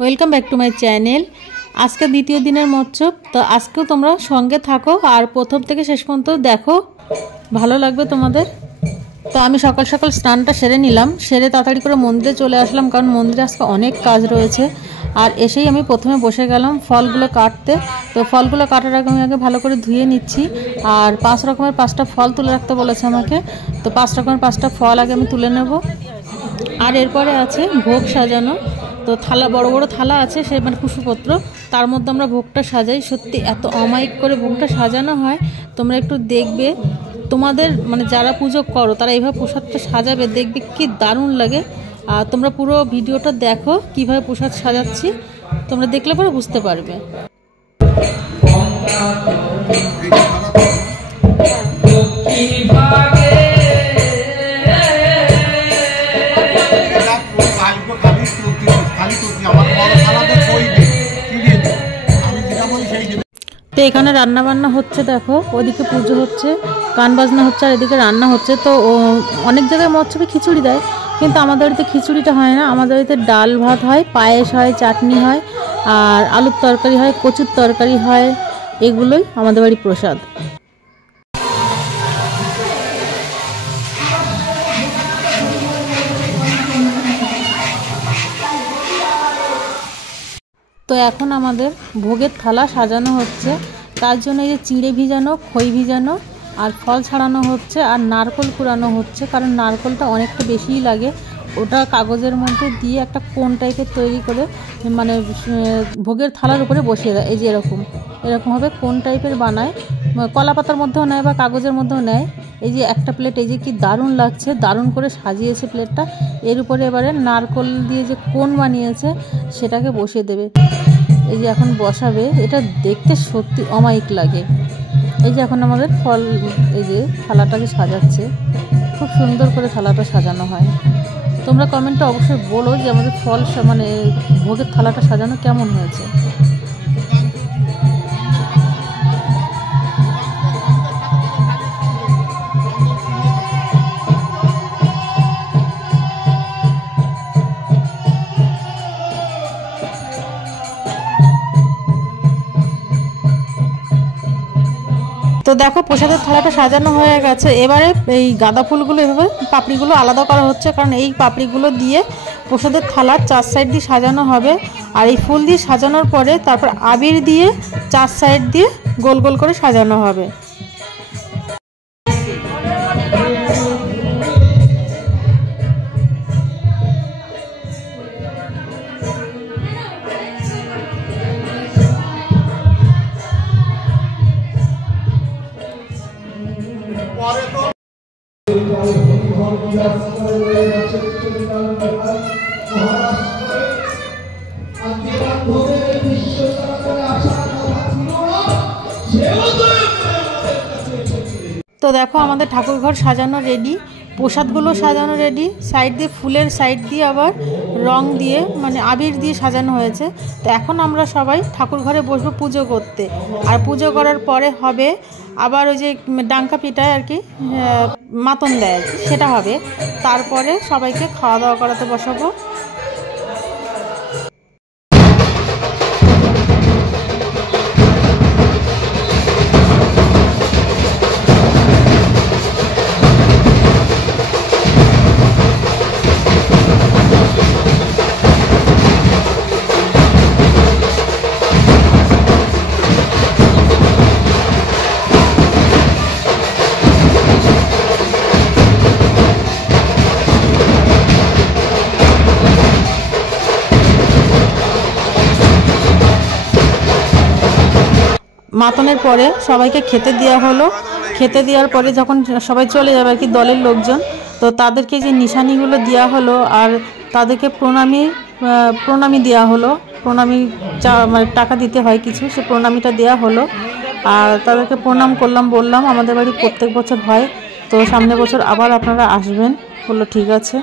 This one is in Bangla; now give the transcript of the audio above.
Welcome back to my channel. आज के द्वितीय दिनेर महोत्सव तो आज के तोमरा संगे थाको और प्रथम थेके शेष पर्यन्त देखो, भालो लागबे तोमादेर। तो आमी सकाल सकाल स्नानटा सेरे निलाम, सेरे ताड़ाताड़ी करे मंदिरे चले आसलाम कारण मंदिरे आजके अनेक काज रयेछे। और एसेई आमी प्रथमे बसे गेलाम फलगुलो काटते। तो फलगुलो काटार आगे आमी भालो करे धुए निচ্ছি और 5 रकमेर 5टा फल तुले राखते बोलेছে আমাকে। तो 5 रकमेर 5टा फल आगे आमी तुले नेब और एरपरे आछे भोग साजानो। तो थाला बड़ बड़ थाला आछे से माने कुसुपत्र तार मध्य आमरा भोगटा साजाई। सत्यि एत अमायिक करे भोगटा साजानो हय, तोमरा एकटु देखबे। तोमादेर माने जारा पुजो करो तारा एइभाবে प्रसादटा साजाबे, देखबे कि दारुण लागे। আর তোমরা পুরো ভিডিওটা দেখো কিভাবে প্রসাদ সাজাচ্ছি, তোমরা দেখলে পরে বুঝতে পারবে। তো এখানে রান্না বান্না হচ্ছে, দেখো ওদিকে পুজো হচ্ছে, গান বাজনা হচ্ছে আর এদিকে রান্না হচ্ছে। তো অনেক জায়গায় মৎসবে খিচুড়ি দেয়, কিন্তু আমাদের বাড়িতে খিচুড়িটা হয় না। আমাদের বাড়িতে ডাল ভাত হয়, পায়েস হয়, চাটনি হয় আর আলুর তরকারি হয়, কচুর তরকারি হয়। এগুলোই আমাদের বাড়ির প্রসাদ। তো এখন আমাদের ভোগের থালা সাজানো হচ্ছে, তার জন্য এই যে চিঁড়ে ভিজানো, খই ভিজানো আর ফল ছাড়ানো হচ্ছে আর নারকল কুড়ানো হচ্ছে, কারণ নারকলটা অনেকটা বেশিই লাগে। ওটা কাগজের মধ্যে দিয়ে একটা কোন টাইপের তৈরি করে মানে ভোগের থালার উপরে বসিয়ে দেয়। এই যে এরকমভাবে কোন টাইপের বানায়, কলা পাতার মধ্যেও নেয় বা কাগজের মধ্যেও নেয়। এই যে একটা প্লেট, এই যে কি দারুণ লাগছে, দারুণ করে সাজিয়েছে প্লেটটা। এর উপরে এবারে নারকল দিয়ে যে কোন বানিয়েছে সেটাকে বসিয়ে দেবে। এই যে এখন বসাবে, এটা দেখতে সত্যি অমায়িক লাগে। এই যে এখন আমাদের ফল, এই যে থালাটাকে সাজাচ্ছে, খুব সুন্দর করে থালাটা সাজানো হয়। তোমরা কমেন্টে অবশ্যই বলো যে আমাদের ফল মানে ভোগের থালাটা সাজানো কেমন হয়েছে। তো দেখো প্রসাদের থালাটা সাজানো হয়ে গেছে। এবারে এই গাঁদা ফুলগুলো এভাবে পাপড়িগুলো আলাদা করা হচ্ছে, কারণ এই পাপড়িগুলো দিয়ে প্রসাদের থালার 4 সাইড দিয়ে সাজানো হবে। আর এই ফুল দিয়ে সাজানোর পরে তারপর আবির দিয়ে 4 সাইড দিয়ে গোল গোল করে সাজানো হবে। তো দেখো আমাদের ঠাকুর ঘর সাজানো রেডি, প্রসাদগুলো সাজানো রেডি। সাইড দিয়ে ফুলের সাইড দিয়ে আবার রং দিয়ে মানে আবির দিয়ে সাজানো হয়েছে। তো এখন আমরা সবাই ঠাকুর ঘরে বসবো পুজো করতে। আর পুজো করার পরে হবে আবার ওই যে ডাঙ্কা পিটায় আর কি মাতন দেয়, সেটা হবে। তারপরে সবাইকে খাওয়া দাওয়া করাতে বসাবো। মাতনের পরে সবাইকে খেতে দেওয়া হলো। খেতে দেওয়ার পরে যখন সবাই চলে যাবে আর কি দলের লোকজন, তো তাদেরকে যে নিশানিগুলো দেওয়া হলো আর তাদেরকে প্রণামী দেওয়া হলো। প্রণামী মানে টাকা দিতে হয় কিছু, সে প্রণামীটা দেওয়া হলো। আর তাদেরকে প্রণাম করলাম, বললাম আমাদের বাড়ি প্রত্যেক বছর হয়, তো সামনের বছর আবার আপনারা আসবেন। বললো ঠিক আছে।